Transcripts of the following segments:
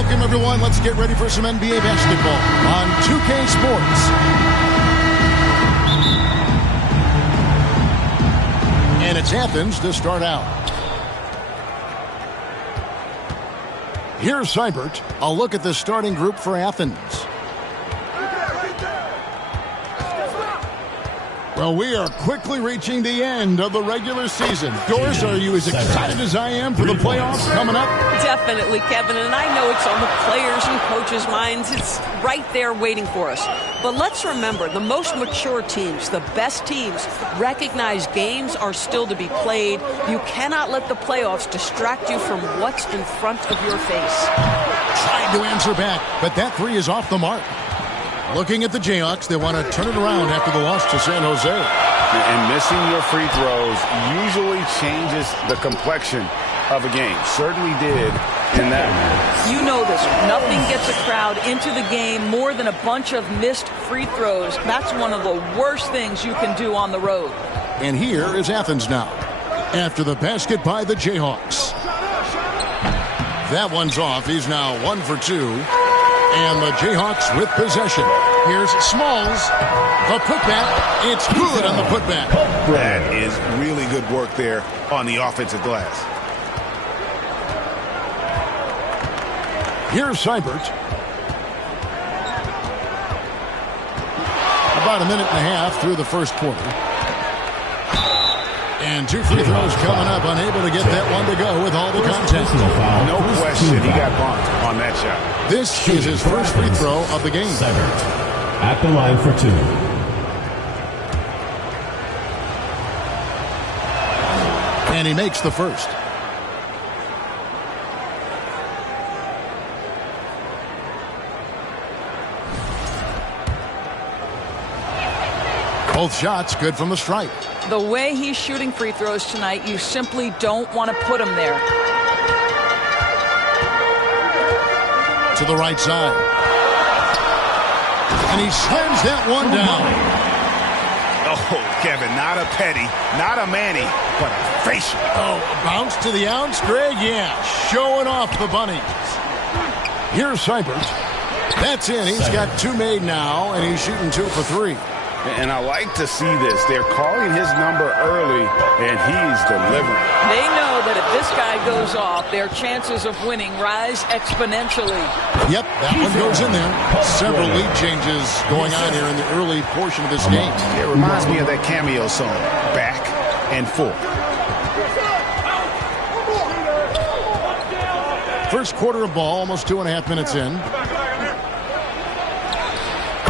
Welcome, everyone. Let's get ready for some NBA basketball on 2K Sports. And it's Athens to start out. Here's Seibert. A look at the starting group for Athens. Well, we are quickly reaching the end of the regular season. Doris, are you as excited as I am for the playoffs coming up? Definitely, Kevin, and I know it's on the players and coaches' minds. It's right there waiting for us. But let's remember, the most mature teams, the best teams, recognize games are still to be played. You cannot let the playoffs distract you from what's in front of your face. Trying to answer back, but that three is off the mark. Looking at the Jayhawks, they want to turn it around after the loss to San Jose. And missing your free throws usually changes the complexion of a game. Certainly did in that one. You know this. Nothing gets a crowd into the game more than a bunch of missed free throws. That's one of the worst things you can do on the road. And here is Athens now, after the basket by the Jayhawks. That one's off. He's now 1 for 2. And the Jayhawks with possession. Here's Smalls. The putback. It's good on the putback. That is really good work there on the offensive glass. Here's Seibert. About a minute and a half through the first quarter. And 2 free throws coming up. Unable to get that one to go with all the contact. No question he got bumped on that shot. This is his first free throw of the game. Seibert at the line for 2. And he makes the first. Both shots good from the stripe. The way he's shooting free throws tonight, you simply don't want to put him there. To the right side. And he slams that one down. Oh, Kevin, not a Petty, not a Manny, but a facial. Oh, a bounce to the ounce, Greg? Yeah, showing off the bunnies. Here's Seibert. That's in. He's got 2 made now, and he's shooting 2 for 3. And I like to see this. They're calling his number early, and he's delivering. They know that if this guy goes off, their chances of winning rise exponentially. Yep, that one goes in there. Several lead changes going on here in the early portion of this game. It reminds me of that cameo song, Back and Forth. First quarter of ball, almost 2.5 minutes in.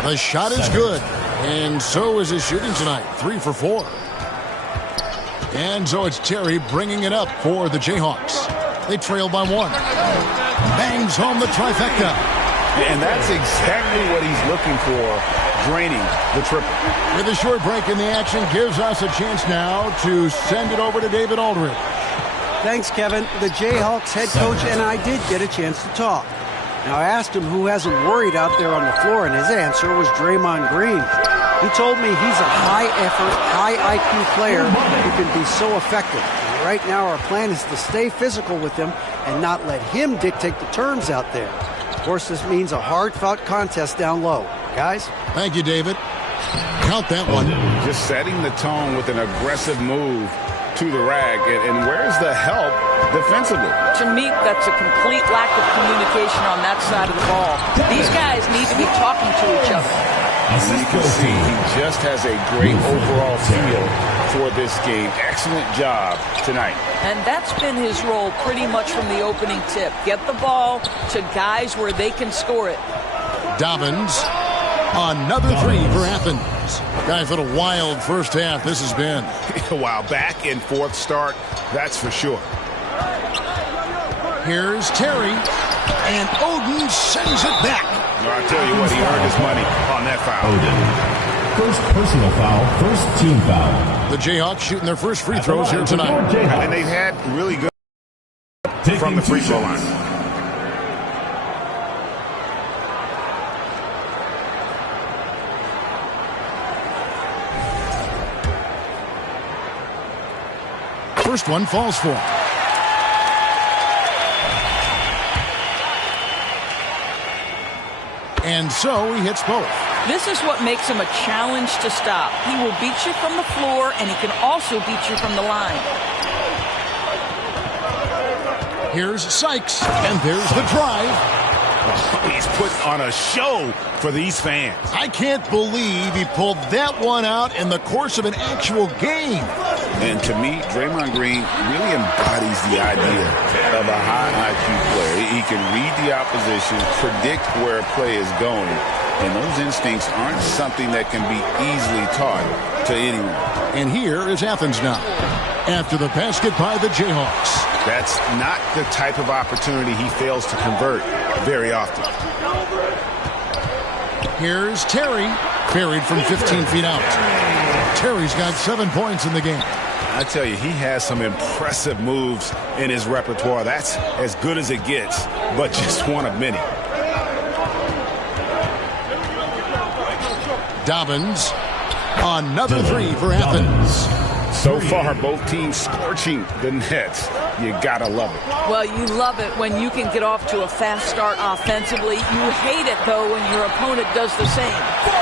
The shot is good. And so is his shooting tonight, 3 for 4. And so it's Terry bringing it up for the Jayhawks. They trail by 1. Bangs home the trifecta. And that's exactly what he's looking for, draining the triple. With a short break in the action, gives us a chance now to send it over to David Aldridge. Thanks, Kevin. The Jayhawks head coach and I did get a chance to talk. Now, I asked him who hasn't worried out there on the floor, and his answer was Draymond Green. He told me he's a high-effort, high-IQ player who can be so effective. And right now, our plan is to stay physical with him and not let him dictate the terms out there. Of course, this means a hard-fought contest down low. Guys? Thank you, David. Count that one. Just setting the tone with an aggressive move to the rag. And where's the help defensively? To me, that's a complete lack of communication on that side of the ball. These guys need to be talking to each other. As you can see, he just has a great overall feel for this game. Excellent job tonight. And that's been his role pretty much from the opening tip. Get the ball to guys where they can score it. Dobbins, another 3 for Athens. Guys, what a wild first half this has been. Wow, back and forth start, that's for sure. Here's Terry, and Oden sends it back. No, I tell you what, he earned his money on that foul. First personal foul, first team foul. The Jayhawks shooting their first free throws here tonight. And they've had really good from the free throw line. First one falls for. And so he hits both. This is what makes him a challenge to stop. He will beat you from the floor, and he can also beat you from the line. Here's Sykes, and there's the drive. He's putting on a show for these fans. I can't believe he pulled that one out in the course of an actual game. And to me, Draymond Green really embodies the idea of a high IQ player. He can read the opposition, predict where a play is going, and those instincts aren't something that can be easily taught to anyone. And here is Athens now, after the basket by the Jayhawks. That's not the type of opportunity he fails to convert very often. Here's Terry, buried from 15 feet out. Terry's got 7 points in the game. I tell you, he has some impressive moves in his repertoire. That's as good as it gets, but just one of many. Dobbins, another three for Athens. So far, both teams scorching the Nets. You gotta love it. Well, you love it when you can get off to a fast start offensively. You hate it, though, when your opponent does the same.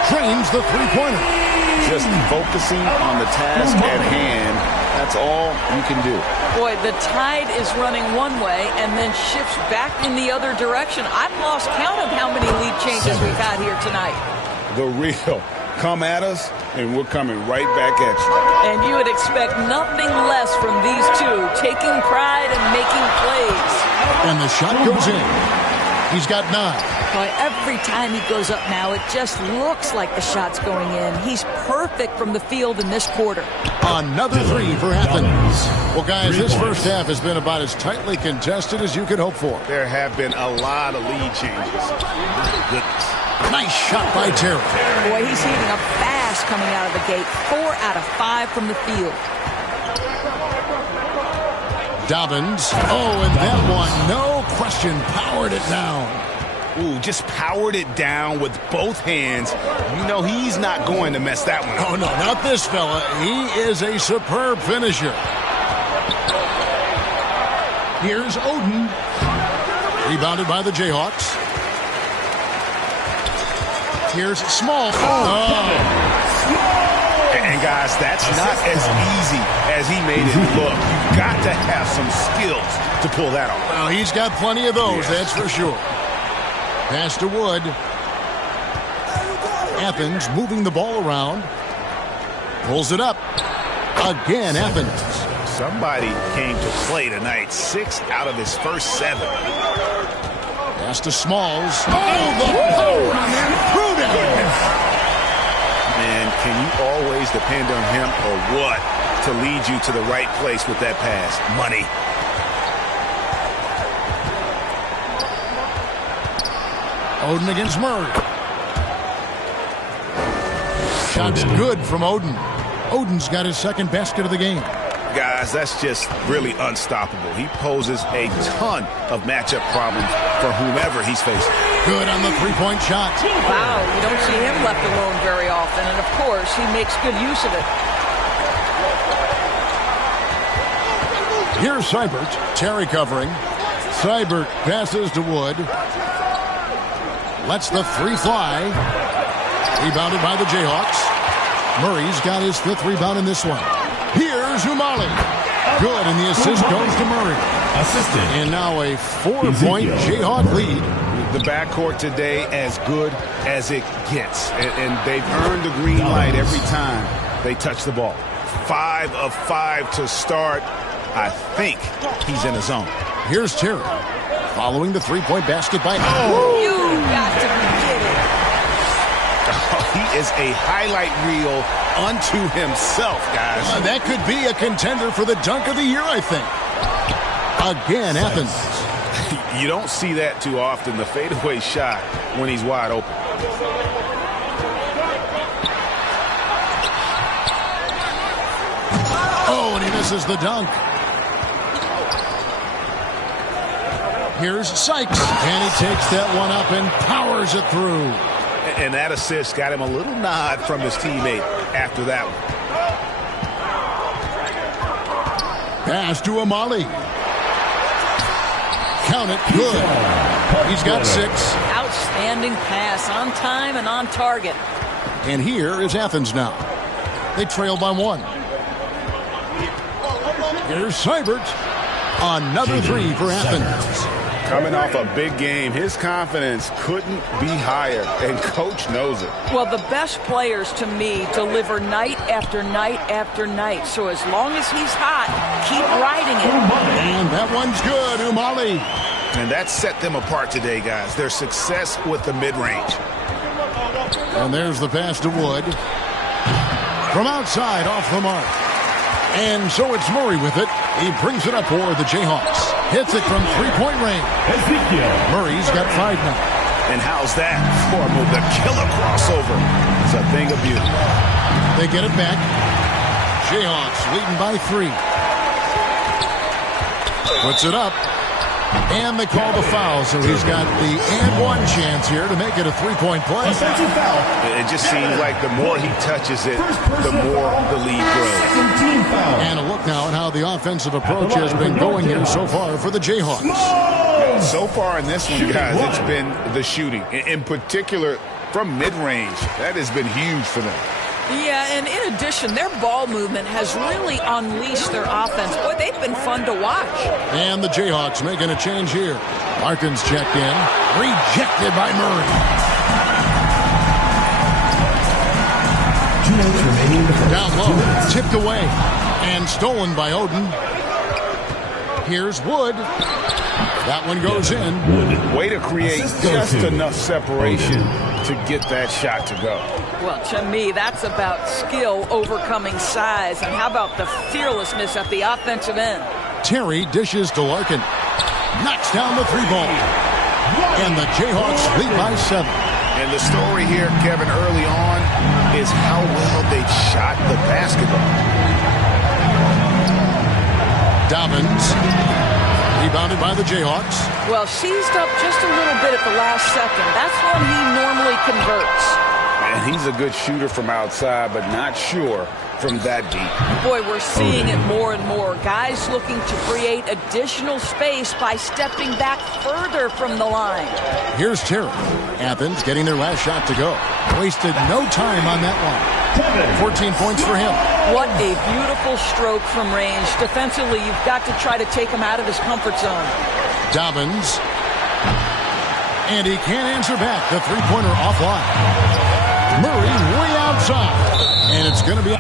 Drains the three-pointer. Just focusing on the task at hand, that's all you can do. Boy, the tide is running one way and then shifts back in the other direction. I've lost count of how many lead changes we've had here tonight. The real. Come at us, and we're coming right back at you. And you would expect nothing less from these two, taking pride and making plays. And the shot goes in. He's got 9. Boy, every time he goes up now, it just looks like the shot's going in. He's perfect from the field in this quarter. Another three for Athens. Well, guys, this first half has been about as tightly contested as you could hope for. There have been a lot of lead changes. My goodness. Nice shot by Terry. Boy, he's heating up fast coming out of the gate. 4 out of 5 from the field. Dobbins. Oh, and that one, no question, powered it down. Ooh, just powered it down with both hands. You know he's not going to mess that one up. Oh, no, not this fella. He is a superb finisher. Here's Oden. Rebounded by the Jayhawks. Here's Small. And guys, that's not as easy as he made it look. You've got to have some skills to pull that off. Well, he's got plenty of those, that's for sure. Pass to Wood. Athens moving the ball around. Pulls it up. Again, Athens. Somebody came to play tonight. 6 out of his first 7. Pass to Smalls. Oh, the power on that. Man, can you always depend on him or what to lead you to the right place with that pass? Money. Oden against Murray. Shot's good from Oden. Oden's got his second basket of the game. Guys, that's just really unstoppable. He poses a ton of matchup problems for whomever he's facing. Good on the three-point shot. Wow, you don't see him left alone very often, and of course, he makes good use of it. Here's Seibert. Terry covering. Seibert passes to Wood. Lets the three fly. Rebounded by the Jayhawks. Murray's got his 5th rebound in this one. Here's Umali. Good, and the assist goes to Murray. Assistant. And now a 4-point Jayhawk lead. The backcourt today as good as it gets. And they've earned the green light every time they touch the ball. 5 of 5 to start. I think he's in a zone. Here's Terry. Following the 3-point basket by... Oh, you got to be kidding. He is a highlight reel unto himself, guys. That could be a contender for the dunk of the year, I think. Again, Athens. You don't see that too often, the fadeaway shot when he's wide open. Oh, and he misses the dunk. Here's Sykes, and he takes that one up and powers it through. And that assist got him a little nod from his teammate after that one. Pass to Umali. Count it, good. He's got 6. Outstanding pass, on time and on target. And here is Athens now. They trail by 1. Here's Seibert. Another 3 for Athens. Coming off a big game, his confidence couldn't be higher, and Coach knows it. Well, the best players, to me, deliver night after night after night. So as long as he's hot, keep riding it. And that one's good, Umali. And that set them apart today, guys. Their success with the mid-range. And there's the pass to Wood. From outside, off the mark. And so it's Murray with it. He brings it up for the Jayhawks. Hits it from three-point range. Murray's got 5 now. And how's that for a move? The killer crossover. It's a thing of beauty. They get it back. Jayhawks leading by 3. Puts it up. And they call the foul, so he's got the and 1 chance here to make it a 3-point play. Offensive foul. It just seems like the more he touches it, the more the lead grows. Team foul. And a look now at how the offensive approach has been going here so far for the Jayhawks. So far in this one, guys, it's been the shooting. In particular, from mid-range. That has been huge for them. Yeah, and in addition, their ball movement has really unleashed their offense. Boy, they've been fun to watch. And the Jayhawks making a change here. Larkins checked in. Rejected by Murray. 2 minutes remaining in the first. Down low. Tipped away. And stolen by Oden. Here's Wood. That one goes in. Way to create just enough separation to get that shot to go. Well, to me, that's about skill overcoming size. And how about the fearlessness at the offensive end? Terry dishes to Larkin. Knocks down the 3-ball. And the Jayhawks lead by 7. And the story here, Kevin, early on is how well they shot the basketball. Dobbins. Rebounded by the Jayhawks. Well, seized up just a little bit at the last second. That's when he normally converts. And he's a good shooter from outside, but not sure from that deep. Boy, we're seeing it more and more. Guys looking to create additional space by stepping back further from the line. Here's Terry. Athens getting their last shot to go. Wasted no time on that one. 14 points for him. What a beautiful stroke from range. Defensively, you've got to try to take him out of his comfort zone. Dobbins. And he can't answer back. The 3-pointer offline. Murray way outside. And it's going to be...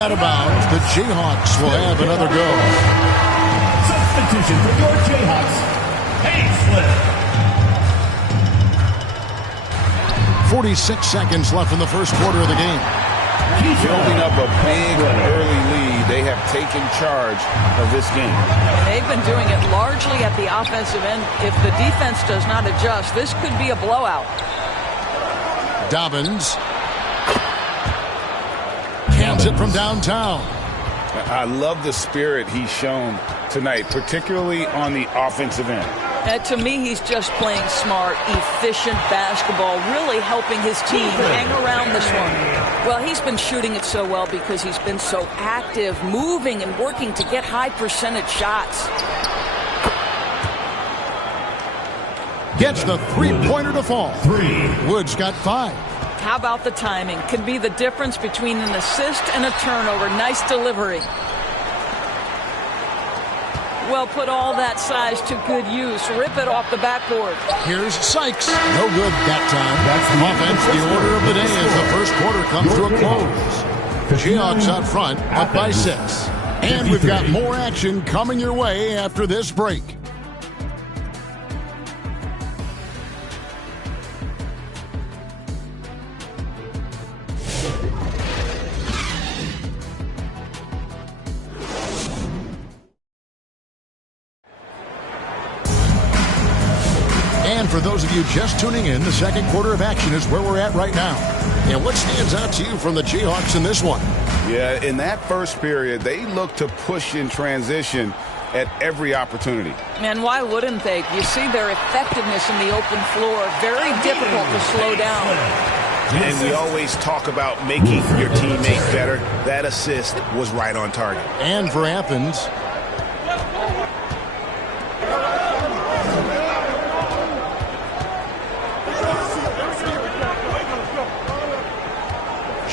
Out of bounds, the Jayhawks will have another go. Substitution for your Jayhawks. Hayslip. 46 seconds left in the first quarter of the game. Building up a big early lead, they have taken charge of this game. They've been doing it largely at the offensive end. If the defense does not adjust, this could be a blowout. Dobbins. Cans it from downtown. I love the spirit he's shown tonight, particularly on the offensive end. To me, he's just playing smart, efficient basketball, really helping his team hang around this one. Well, he's been shooting it so well because he's been so active, moving and working to get high percentage shots. Gets the 3-pointer to fall. 3. Wood's got 5. How about the timing? Could be the difference between an assist and a turnover. Nice delivery. Well, put all that size to good use. Rip it off the backboard. Here's Sykes. No good that time. Offense, the order of the day as the first quarter comes to a close. Jayhawks out front, up by 6. And we've got more action coming your way after this break. And for those of you just tuning in, the second quarter of action is where we're at right now. And what stands out to you from the Jayhawks in this one? Yeah, in that first period, they looked to push in transition at every opportunity. And why wouldn't they? You see their effectiveness in the open floor. Very difficult to slow down. And we always talk about making your teammate better. That assist was right on target. And for Athens,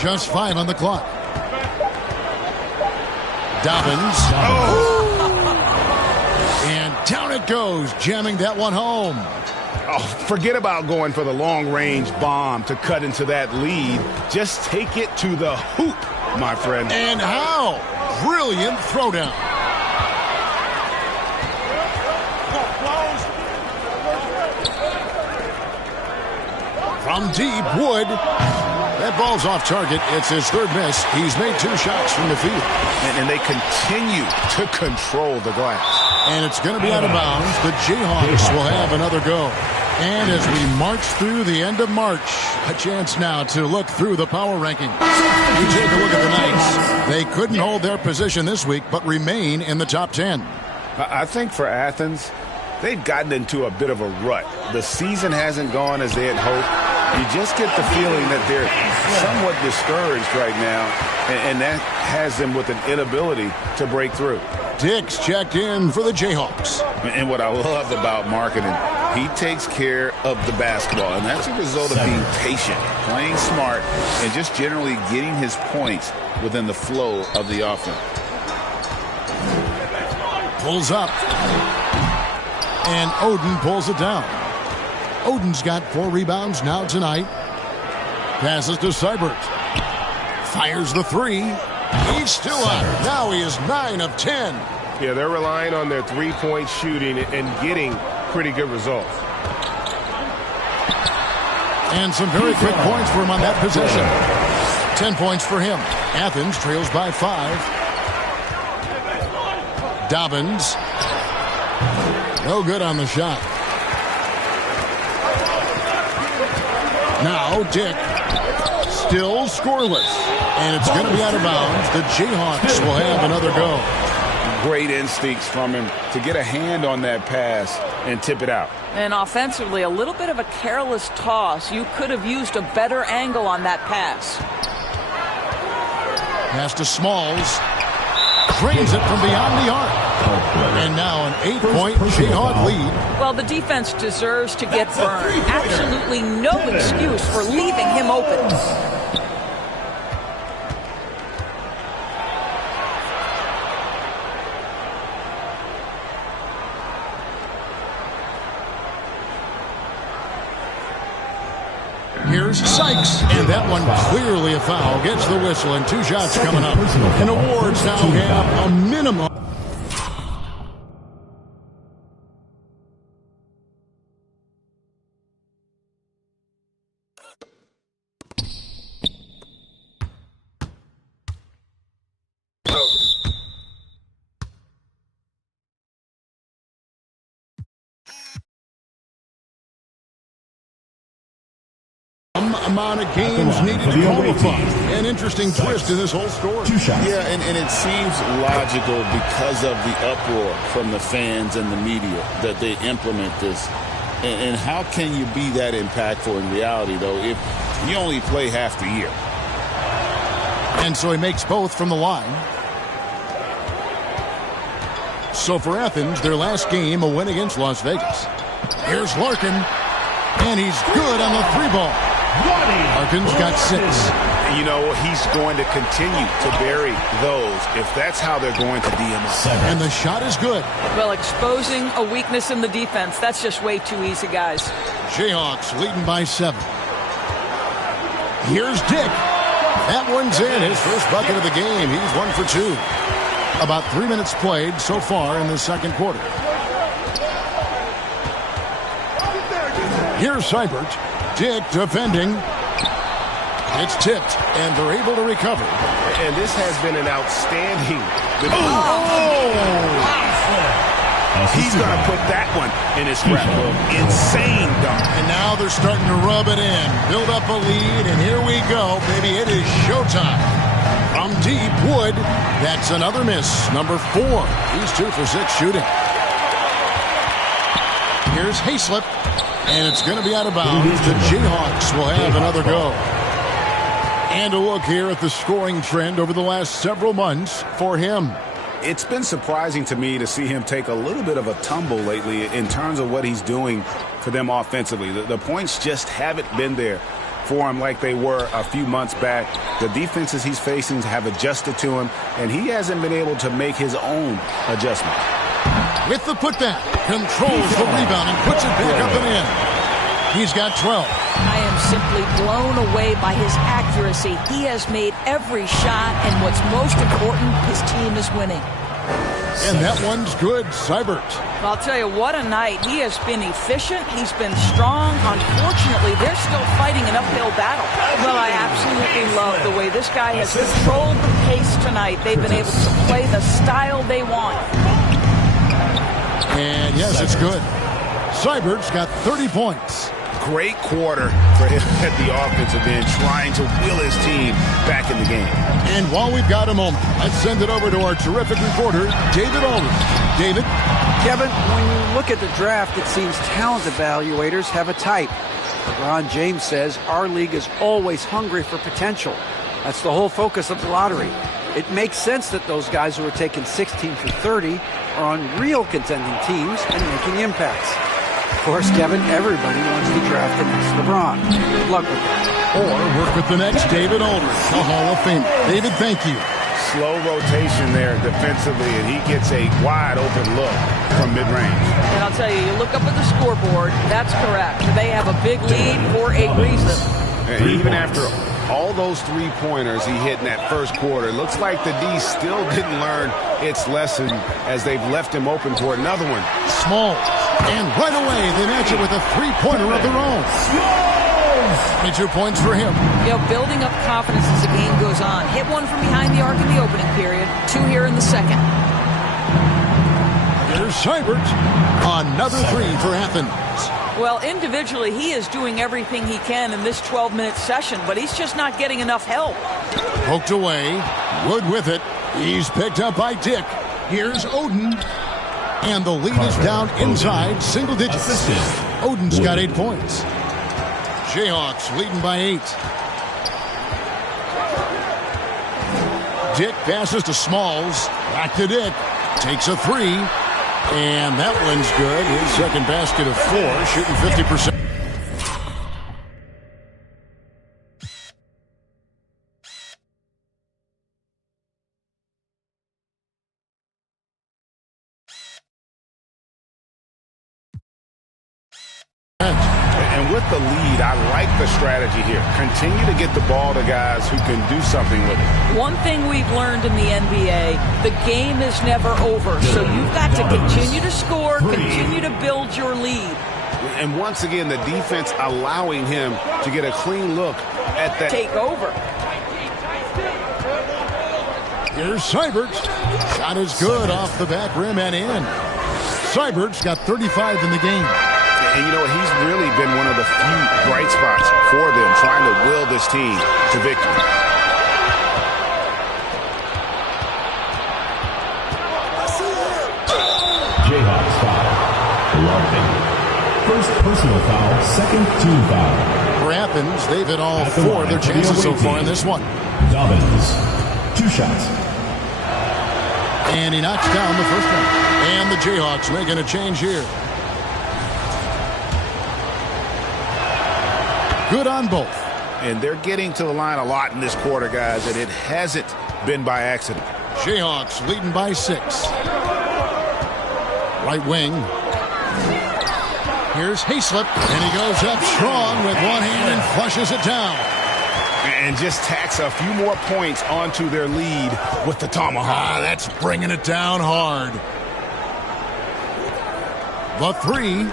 just 5 on the clock. Dobbins. And down it goes, jamming that one home. Oh, forget about going for the long-range bomb to cut into that lead. Just take it to the hoop, my friend. And how? Brilliant throwdown. From deep, Wood. That ball's off target. It's his third miss. He's made 2 shots from the field. And they continue to control the glass. And it's going to be out of bounds. The Jayhawks will have another go. And as we march through the end of March, a chance now to look through the power rankings. You take a look at the Knights. They couldn't hold their position this week, but remain in the top 10. I think for Athens, they've gotten into a bit of a rut. The season hasn't gone as they had hoped. You just get the feeling that they're somewhat discouraged right now, and that has them with an inability to break through. Dix checked in for the Jayhawks. And what I love about Markkanen, he takes care of the basketball, and that's a result of being patient, playing smart, and just generally getting his points within the flow of the offense. Pulls up. And Oden pulls it down. Oden's got 4 rebounds now tonight. Passes to Seibert. Fires the 3. He's still out. Now he is 9 of 10. Yeah, they're relying on their three-point shooting and getting pretty good results. And some very quick points for him on that possession. 10 points for him. Athens trails by 5. Dobbins. No good on the shot. Now Dick. Still scoreless. And it's going to be out of bounds. The Jayhawks will have another go. Great instincts from him to get a hand on that pass and tip it out. And offensively, a little bit of a careless toss. You could have used a better angle on that pass. Pass to Smalls. Drains it from beyond the arc. And now an 8-point Jayhawk lead. Well, the defense deserves to get burned. Absolutely no excuse for leaving him open. Here's Sykes, and that one clearly a foul. Gets the whistle, and 2 shots coming up. And awards now have a minimum. Amount of games needed to qualify. An interesting twist in this whole story. Yeah, and it seems logical because of the uproar from the fans and the media that they implement this. And how can you be that impactful in reality, though, if you only play half the year? And so he makes both from the line. So for Athens, their last game, a win against Las Vegas. Here's Larkin, and he's good on the 3 ball. Harkins got 6. You know, he's going to continue to bury those if that's how they're going to DM. And the shot is good. Well, exposing a weakness in the defense, that's just way too easy, guys. Jayhawks leading by 7. Here's Dick. That one's in. His first bucket of the game. He's 1 for 2. About 3 minutes played so far in the second quarter. Here's Seibert. Dick defending. It's tipped, and they're able to recover. And this has been an outstanding... He's going to put that one in his scrapbook. Insane dunk. And now they're starting to rub it in. Build up a lead, and here we go, baby. It is showtime. From deep, Wood. That's another miss. Number 4. He's 2 for 6 shooting. Here's Hayslip. And it's going to be out of bounds. The Jayhawks will have another go. And a look here at the scoring trend over the last several months for him. It's been surprising to me to see him take a little bit of a tumble lately in terms of what he's doing for them offensively. The points just haven't been there for him like they were a few months back. The defenses he's facing have adjusted to him, and he hasn't been able to make his own adjustment. With the putback, controls the rebound and puts it back up and in. He's got 12. I am simply blown away by his accuracy. He has made every shot, and what's most important, his team is winning. And that one's good, Seibert. I'll tell you, what a night. He has been efficient. He's been strong. Unfortunately, they're still fighting an uphill battle. Well, I absolutely love the way this guy has controlled the pace tonight. They've been able to play the style they want. And yes, it's good. Seibert's got 30 points. Great quarter for him at the offensive end, trying to will his team back in the game. And while we've got a moment, let's send it over to our terrific reporter, David Aldridge. David? Kevin, when you look at the draft, it seems talent evaluators have a type. LeBron James says our league is always hungry for potential. That's the whole focus of the lottery. It makes sense that those guys who are taken 16 through 30 are on real contending teams and making impacts. Of course, Kevin, everybody wants to draft the next LeBron. Good luck with that. Or work with the next David Aldridge, the Hall of Fame. David, thank you. Slow rotation there defensively, and he gets a wide open look from mid-range. And I'll tell you, you look up at the scoreboard, that's correct. They have a big lead for a reason. And even after all those three-pointers he hit in that first quarter, it looks like the D still didn't learn its lesson as they've left him open for another one. Small. And right away, they match it with a three-pointer of their own. 22 points for him. You know, building up confidence as the game goes on. Hit one from behind the arc in the opening period. 2 here in the second. Here's Seibert. Another 3 for Athens. Well, individually, he is doing everything he can in this 12-minute session, but he's just not getting enough help. Poked away. Wood with it. He's picked up by Dick. Here's Oden. And the lead is down inside single digits. Oden's got 8 points. Jayhawks leading by 8. Dick passes to Smalls. Back to Dick. Takes a 3. And that one's good. His second basket of 4, shooting 50%. And with the lead, I like the strategy here. Continue to get the ball to guys who can do something with it. One thing we've learned in the NBA, the game is never over. So you've got to continue to score, continue to build your lead. And once again, the defense allowing him to get a clean look at that. Take over. Here's Seibert. Shot is good off the back rim and in. Seibert's got 35 in the game. And, you know, he's really been one of the few bright spots for them, trying to will this team to victory. Jayhawks foul. Larkin. First personal foul, second team foul. For Athens, they've hit all 4 of their chances so far in this one. Dobbins. 2 shots. And he knocks down the first one. And the Jayhawks making a change here. Good on both. And they're getting to the line a lot in this quarter, guys, and it hasn't been by accident. Jayhawks leading by 6. Right wing. Here's Hayslip, and he goes up strong with one hand and flushes it down. And just tacks a few more points onto their lead with the tomahawk. That's bringing it down hard. The 3.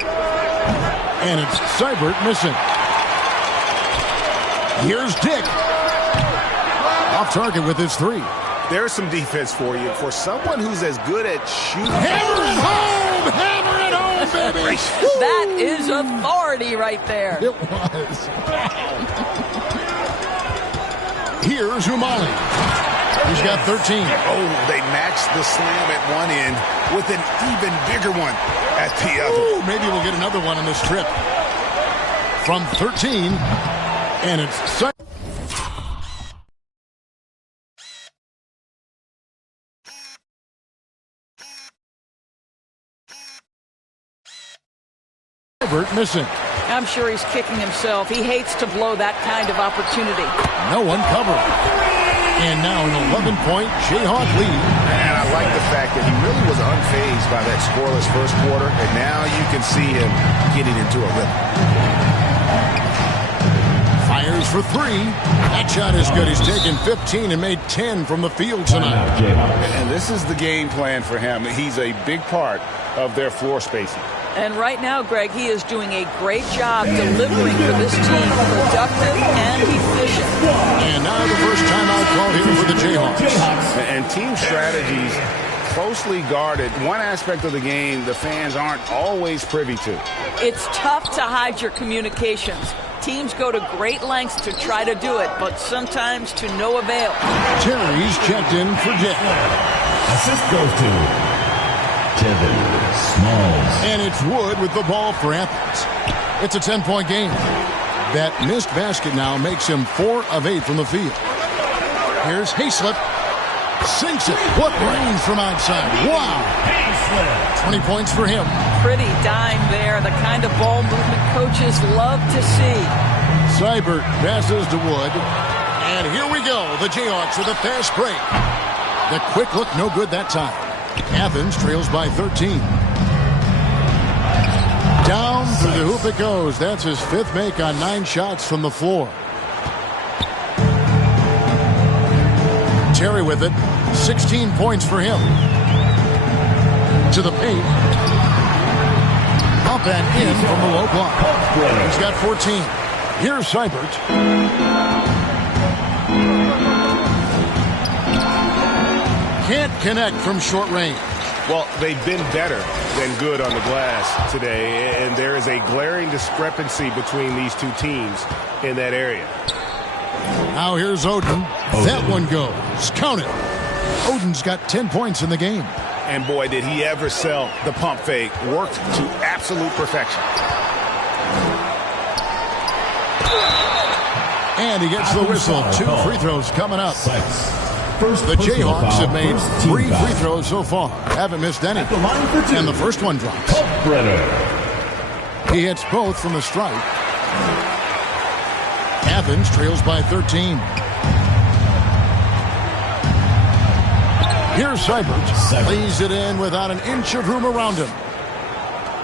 And it's Seibert missing. Here's Dick. Off target with his 3. There's some defense for you. For someone who's as good at shooting. Hammer it home! Hammer it home, baby! That is authority right there. It was. Here's Umali. He's got 13. Oh, they matched the slam at one end with an even bigger one at the other. Ooh, maybe we'll get another one on this trip. From 13, and it's Seibert missing. I'm sure he's kicking himself. He hates to blow that kind of opportunity. No one covered. And now an 11-point Jayhawk lead. And I like the fact that he really was unfazed by that scoreless first quarter, and now you can see him getting into a rhythm. Fires for 3. That shot is good. He's taken 15 and made 10 from the field tonight. And this is the game plan for him. He's a big part of their floor spacing. And right now, Greg, he is doing a great job delivering for this team, productive and efficient. And now the first timeout called here for the Jayhawks. And team strategies closely guarded. One aspect of the game the fans aren't always privy to. It's tough to hide your communications. Teams go to great lengths to try to do it, but sometimes to no avail. Terry's checked in for Dick. Assist goes to Devin Smalls. And it's Wood with the ball for Athens. It's a 10-point game. That missed basket now makes him 4 of 8 from the field. Here's Hayslip. Sinks it. What range from outside. Wow. 20 points for him. Pretty dime there. The kind of ball movement coaches love to see. Seibert passes to Wood. And here we go. The Jayhawks with a fast break. The quick look, no good that time. Athens trails by 13. Down through the hoop it goes. That's his 5th make on 9 shots from the floor. Terry with it. 16 points for him. To the paint. Up and in from the low block. He's got 14. Here's Seibert. Can't connect from short range. Well, they've been better than good on the glass today, and there is a glaring discrepancy between these two teams in that area. Now here's Oden. That one goes. Count it. Oden's got 10 points in the game. And boy, did he ever sell the pump fake. Worked to absolute perfection. And he gets the whistle. 2 free throws coming up. The Jayhawks have made 3 free throws so far. Haven't missed any. And the first one drops. He hits both from the stripe. Athens trails by 13. Here's Seibert. Lays it in without an inch of room around him.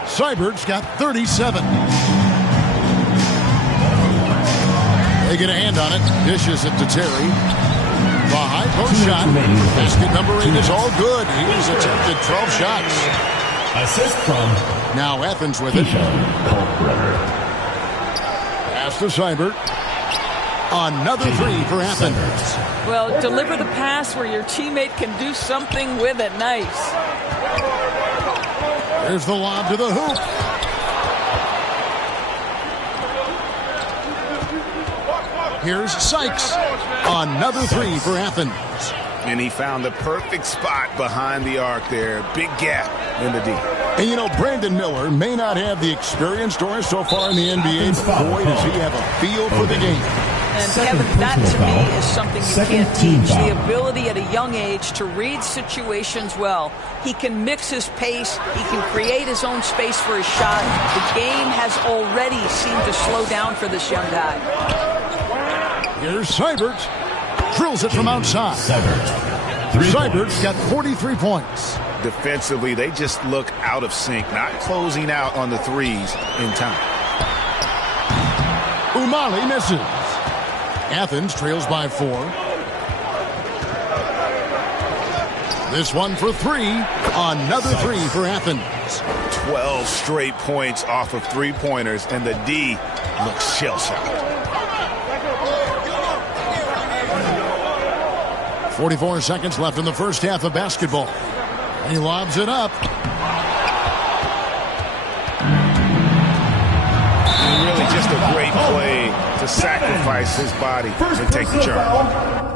Seibert's got 37. They get a hand on it. Dishes it to Terry. The high post shot. Basket number 8 is all good. He's attempted 12 shots. Assist from now Athens with it. Pass to Seibert. Another 3 for Athens. Well, deliver the pass where your teammate can do something with it. Nice. There's the lob to the hoop. Here's Sykes. Another 3 for Athens. And he found the perfect spot behind the arc there. Big gap in the D. And you know, Brandon Miller may not have the experience, Doris, so far in the NBA, but boy, does he have a feel for the game. And Kevin, that to me is something you can't teach. The ability at a young age to read situations well. He can mix his pace. He can create his own space for his shot. The game has already seemed to slow down for this young guy. Here's Seibert. Drills it from outside. Seibert's got 43 points. Defensively, they just look out of sync, not closing out on the threes in time. Umali misses. Athens trails by 4. This one for 3. Another 3 for Athens. 12 straight points off of three-pointers, and the D looks shell-shocked. 44 seconds left in the first half of basketball. He lobs it up. And really just a great play to sacrifice his body and take the charge.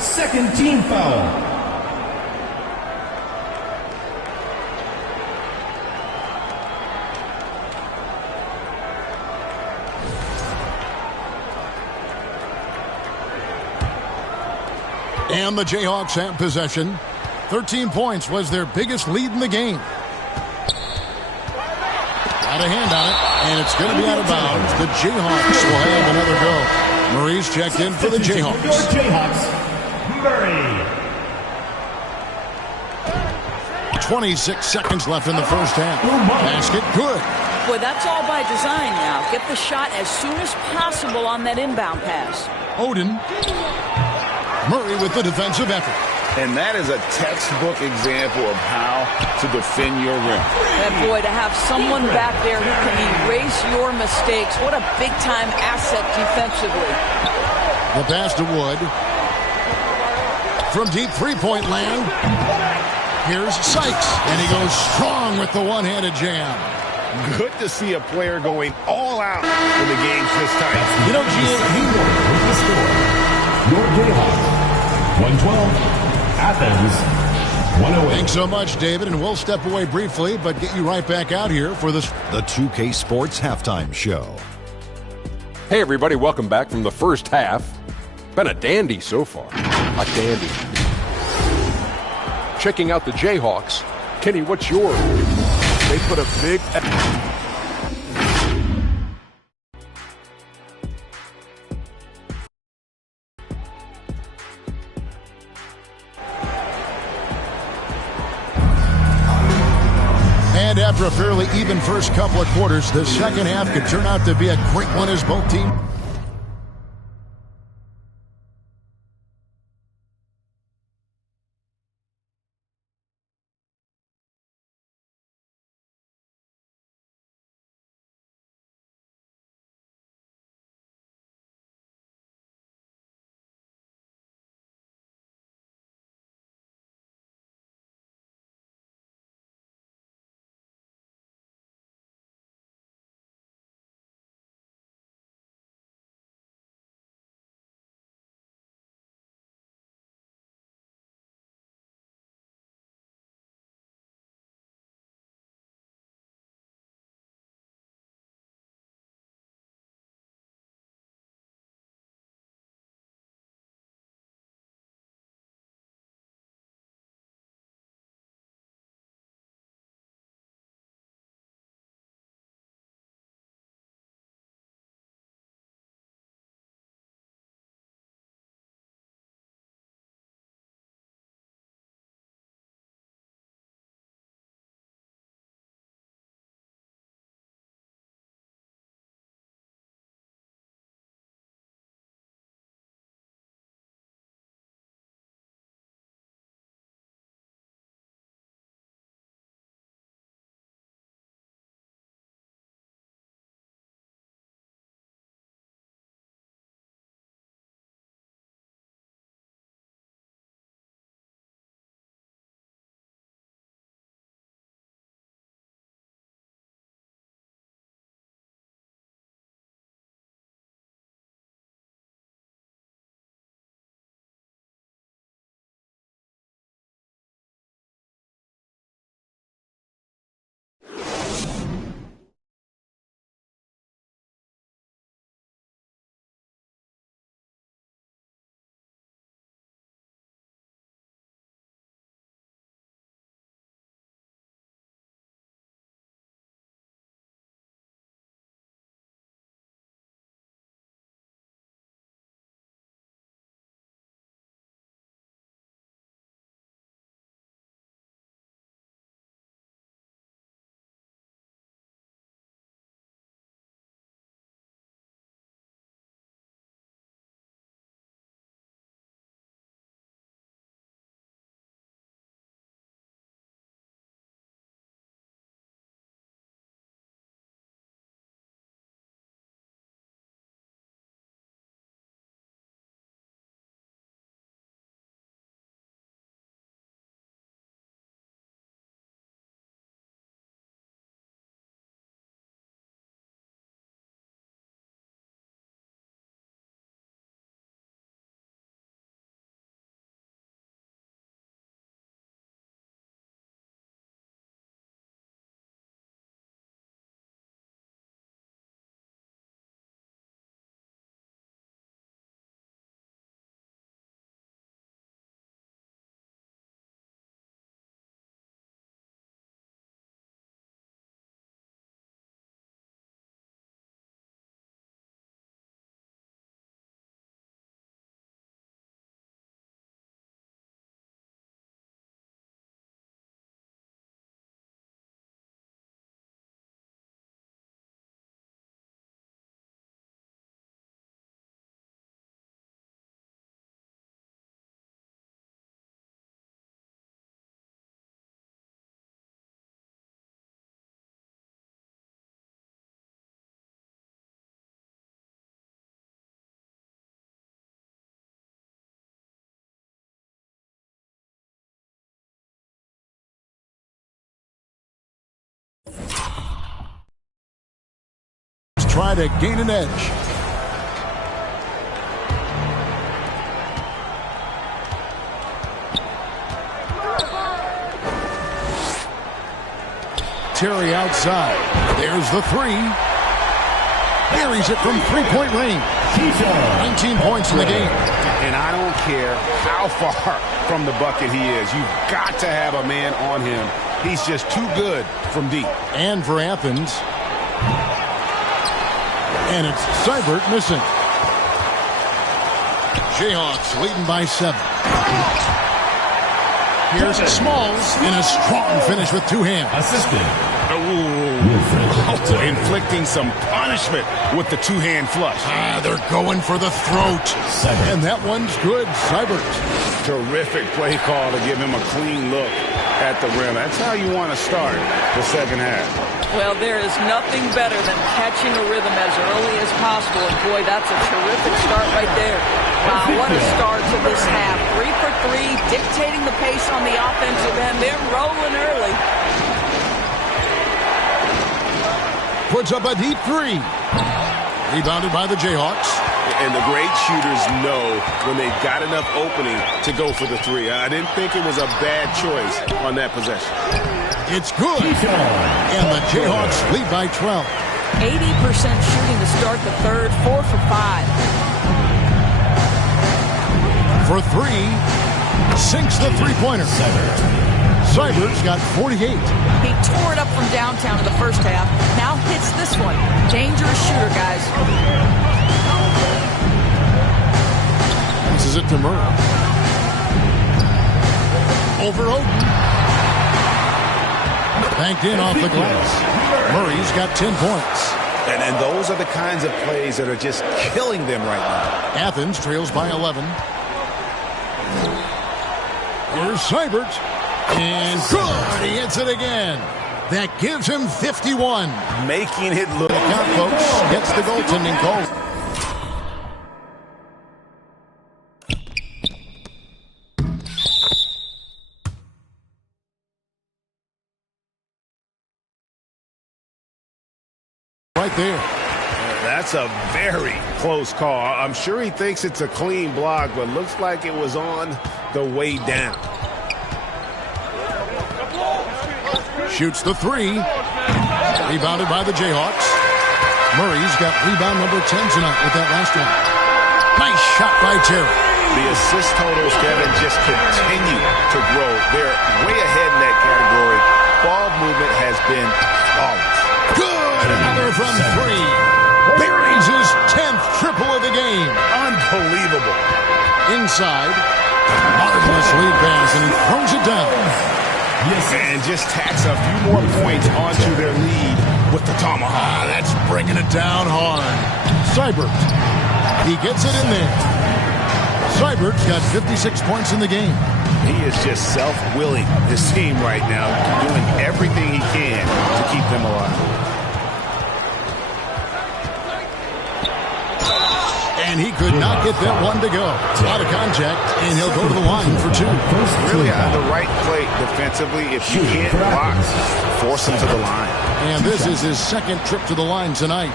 Second team foul. And the Jayhawks have possession. 13 points was their biggest lead in the game. Got a hand on it, and it's going to be out of bounds. The Jayhawks will have another go. Murray's checked in for the Jayhawks. Murray. 26 seconds left in the first half. Basket good. Boy, that's all by design now. Get the shot as soon as possible on that inbound pass. Oden. Murray with the defensive effort. And that is a textbook example of how to defend your rim. And boy, to have someone back there who can erase your mistakes, what a big-time asset defensively. The pass to Wood. From deep three-point land, here's Sykes, and he goes strong with the one-handed jam. Good to see a player going all out when the game's this tight. You know, GM, With the score, your Jayhawks 112, Athens 108. thanks so much, David, and we'll step away briefly, but get you right back out here for this. The 2K Sports Halftime Show. Hey, everybody, welcome back from the first half. Been a dandy so far. A dandy. Checking out the Jayhawks. Kenny, what's your? They put a big... And after a fairly even first couple of quarters, the second half could turn out to be a great one as both teams. try to gain an edge. Terry outside. There's the three. Buries it from three-point range. 19 points in the game. And I don't care how far from the bucket he is. You've got to have a man on him. He's just too good from deep. And for Athens. And it's Seibert missing. Jayhawks leading by 7. Here's Smalls in a strong finish with two hands. Assistant. Inflicting some punishment with the two-hand flush. They're going for the throat. And that one's good. Seibert. Terrific play call to give him a clean look at the rim. That's how you want to start the second half. Well, there is nothing better than catching a rhythm as early as possible. And boy, that's a terrific start right there. Wow, what a start to this half. 3 for 3, dictating the pace on the offensive end. They're rolling early. Puts up a deep three. Rebounded by the Jayhawks. And the great shooters know when they've got enough opening to go for the three. I didn't think it was a bad choice on that possession. It's good. And the Jayhawks lead by 12. 80% shooting to start the third, 4 for 5. For 3, sinks the three-pointer. Seibert's got 48. He tore it up from downtown in the first half. Now hits this one. Dangerous shooter, guys. Passes it to Murray. Over Oden. Banked in off the glass. Murray's got 10 points. And those are the kinds of plays that are just killing them right now. Athens trails by 11. Here's Seibert. And good. He hits it again. That gives him 51. Making it look. Count, folks. Gets the goaltending call. Right there. That's a very close call. I'm sure he thinks it's a clean block, but looks like it was on the way down. Shoots the three. Rebounded by the Jayhawks. Murray's got rebound number 10 tonight with that last one. Nice shot by Terry. The assist totals, Kevin, just continue to grow. They're way ahead in that category. Ball movement has been flawless. Good. Another from 3. Buries his 10th triple of the game. Unbelievable. Inside. Marvelous lead pass, and he throws it down. Yes, and just tacks a few more points onto their lead with the tomahawk. That's bringing it down hard. Seibert. He gets it in there. Seibert's got 56 points in the game. He is just self-willing, this team right now, doing everything he can to keep them alive. And he could not get that one to go. A lot of contact, and he'll go to the line for 2. Really on the right plate defensively. If you can't block, force him to the line. And this is his second trip to the line tonight.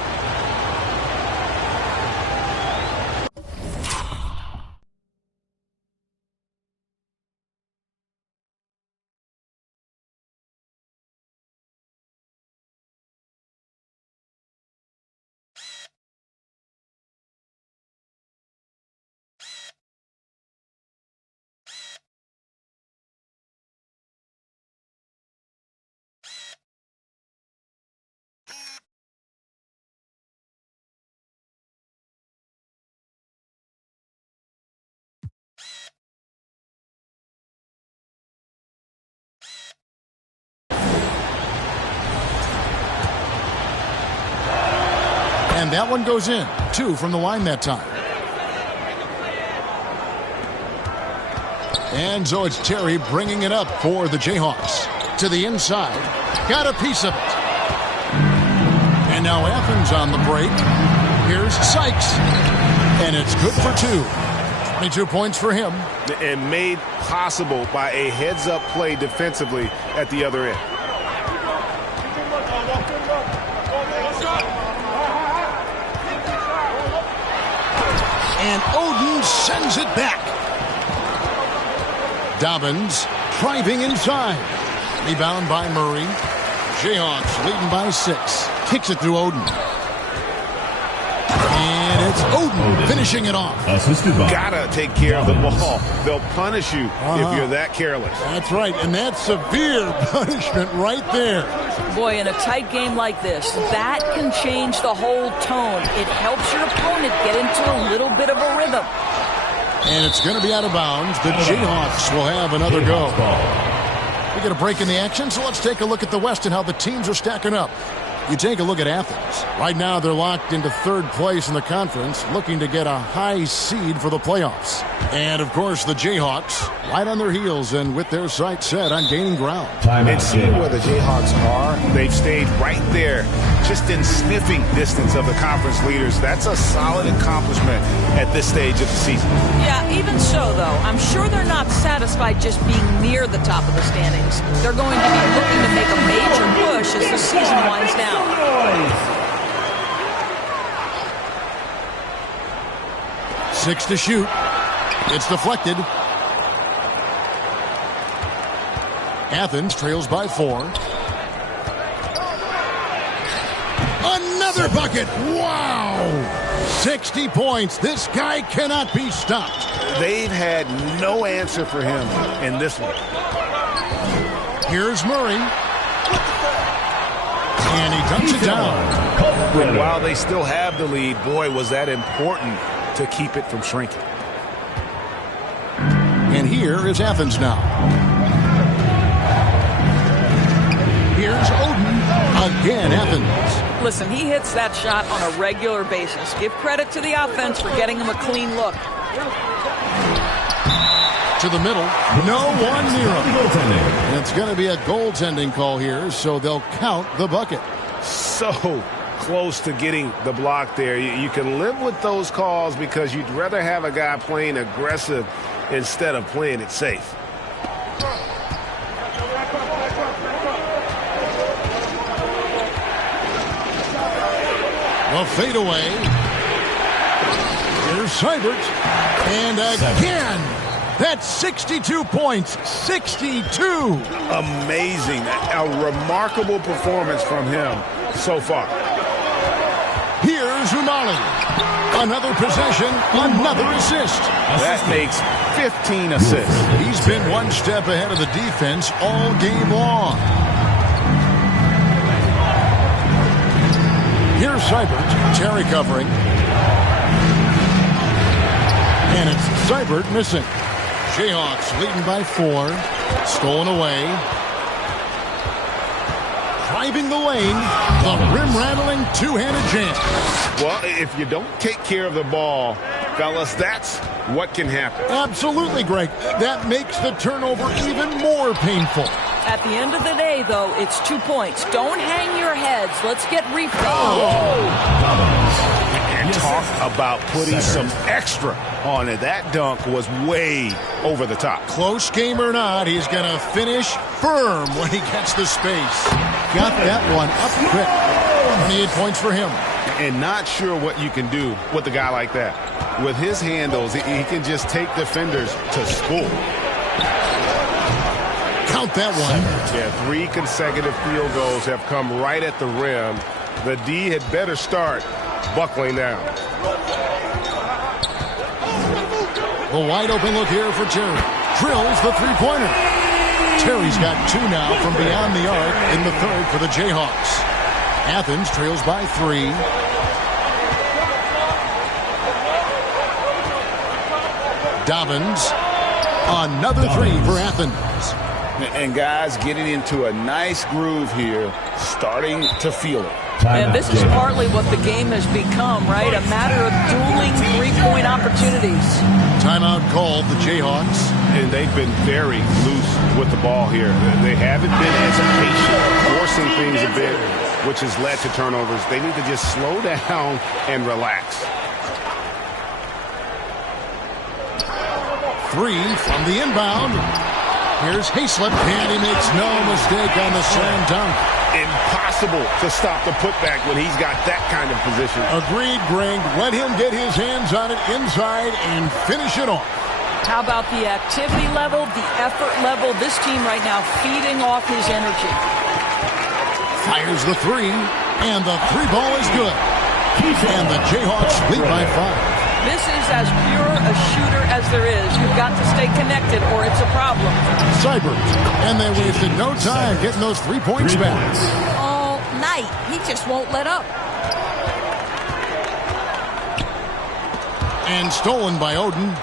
And that one goes in. 2 from the line that time. And so it's Terry bringing it up for the Jayhawks. To the inside. Got a piece of it. And now Athens on the break. Here's Sykes. And it's good for 2. 22 points for him. And made possible by a heads-up play defensively at the other end. And Oden sends it back. Dobbins driving inside. Rebound by Murray. Jayhawks leading by 6. Kicks it through Oden. And it's Oden finishing it off. Gotta take care of the ball. They'll punish you if you're that careless. That's right, and that's severe punishment right there. Boy, in a tight game like this, that can change the whole tone. It helps your opponent get into a little bit of a rhythm. And it's going to be out of bounds. The Jayhawks will have another go. We get a break in the action, so let's take a look at the West and how the teams are stacking up. You take a look at Athens. Right now, they're locked into 3rd place in the conference, looking to get a high seed for the playoffs. And, of course, the Jayhawks right on their heels and with their sights set on gaining ground. And seeing where the Jayhawks are, they've stayed right there, just in sniffing distance of the conference leaders. That's a solid accomplishment at this stage of the season. Yeah, even so, though, I'm sure they're not satisfied just being near the top of the standings. They're going to be looking to make a major push as the season winds down. 6 to shoot. It's deflected. Athens trails by 4. Another bucket. Wow. 60 points. This guy cannot be stopped. They've had no answer for him in this one. Here's Murray. And he dunks it down. And while they still have the lead, boy, was that important to keep it from shrinking. And here is Athens now. Here's Oden. Again, Athens. Listen, he hits that shot on a regular basis. Give credit to the offense for getting him a clean look. To the middle. No one near him. It's going to be a goaltending call here, so they'll count the bucket. So close to getting the block there. You can live with those calls because you'd rather have a guy playing aggressive instead of playing it safe. A fadeaway. Here's Seibert. And again. That's 62 points. 62. Amazing. A remarkable performance from him so far. Here's Umali. Another possession, another assist. That makes 15 assists. He's been one step ahead of the defense all game long. Here's Seibert. Terry covering. And it's Seibert missing. Jayhawks leading by 4. Stolen away. Driving the lane. The rim-rattling two-handed jam. Well, if you don't take care of the ball, fellas, that's what can happen. Absolutely, Greg. That makes the turnover even more painful. At the end of the day, though, it's 2 points. Don't hang your heads. Let's get refilled. And talk about putting some extra on it. That dunk was way over the top. Close game or not, he's going to finish firm when he gets the space. Got that one up quick. 28 points for him. And not sure what you can do with a guy like that. With his handles, he can just take defenders to school. Count that one. Yeah, 3 consecutive field goals have come right at the rim. The D had better start buckling down. The wide open look here for Terry. Drills the three-pointer. Terry's got 2 now from beyond the arc in the 3rd for the Jayhawks. Athens trails by 3. Dobbins. Another 3 for Athens. And guys getting into a nice groove here, starting to feel it. And this is partly what the game has become, right? A matter of dueling three-point opportunities. Timeout called, the Jayhawks. And they've been very loose with the ball here. They haven't been as patient, forcing things a bit, which has led to turnovers. They need to just slow down and relax. 3 from the inbound. Here's Hayslip, and he makes no mistake on the slam dunk. Impossible to stop the putback when he's got that kind of position. Agreed, Greg. Let him get his hands on it inside and finish it off. How about the activity level, the effort level? This team right now feeding off his energy. Fires the three, and the three ball is good. And the Jayhawks lead by 5. This is as pure a shooter as there is. You've got to stay connected or it's a problem. Seibert, and they wasted no time getting those 3 points back. All night. He just won't let up. And stolen by Oden.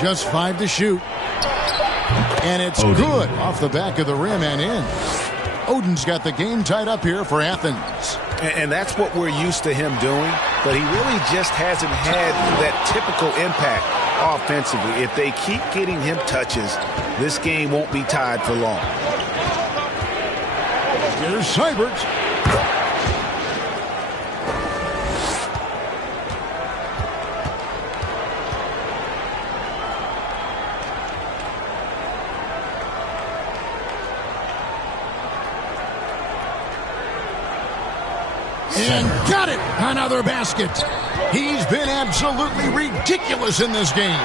Just 5 to shoot. And it's good off the back of the rim and in. Oden's got the game tied up here for Athens. And that's what we're used to him doing, but he really just hasn't had that typical impact offensively. If they keep getting him touches, this game won't be tied for long. Here's Seibert. And got it! Another basket. He's been absolutely ridiculous in this game.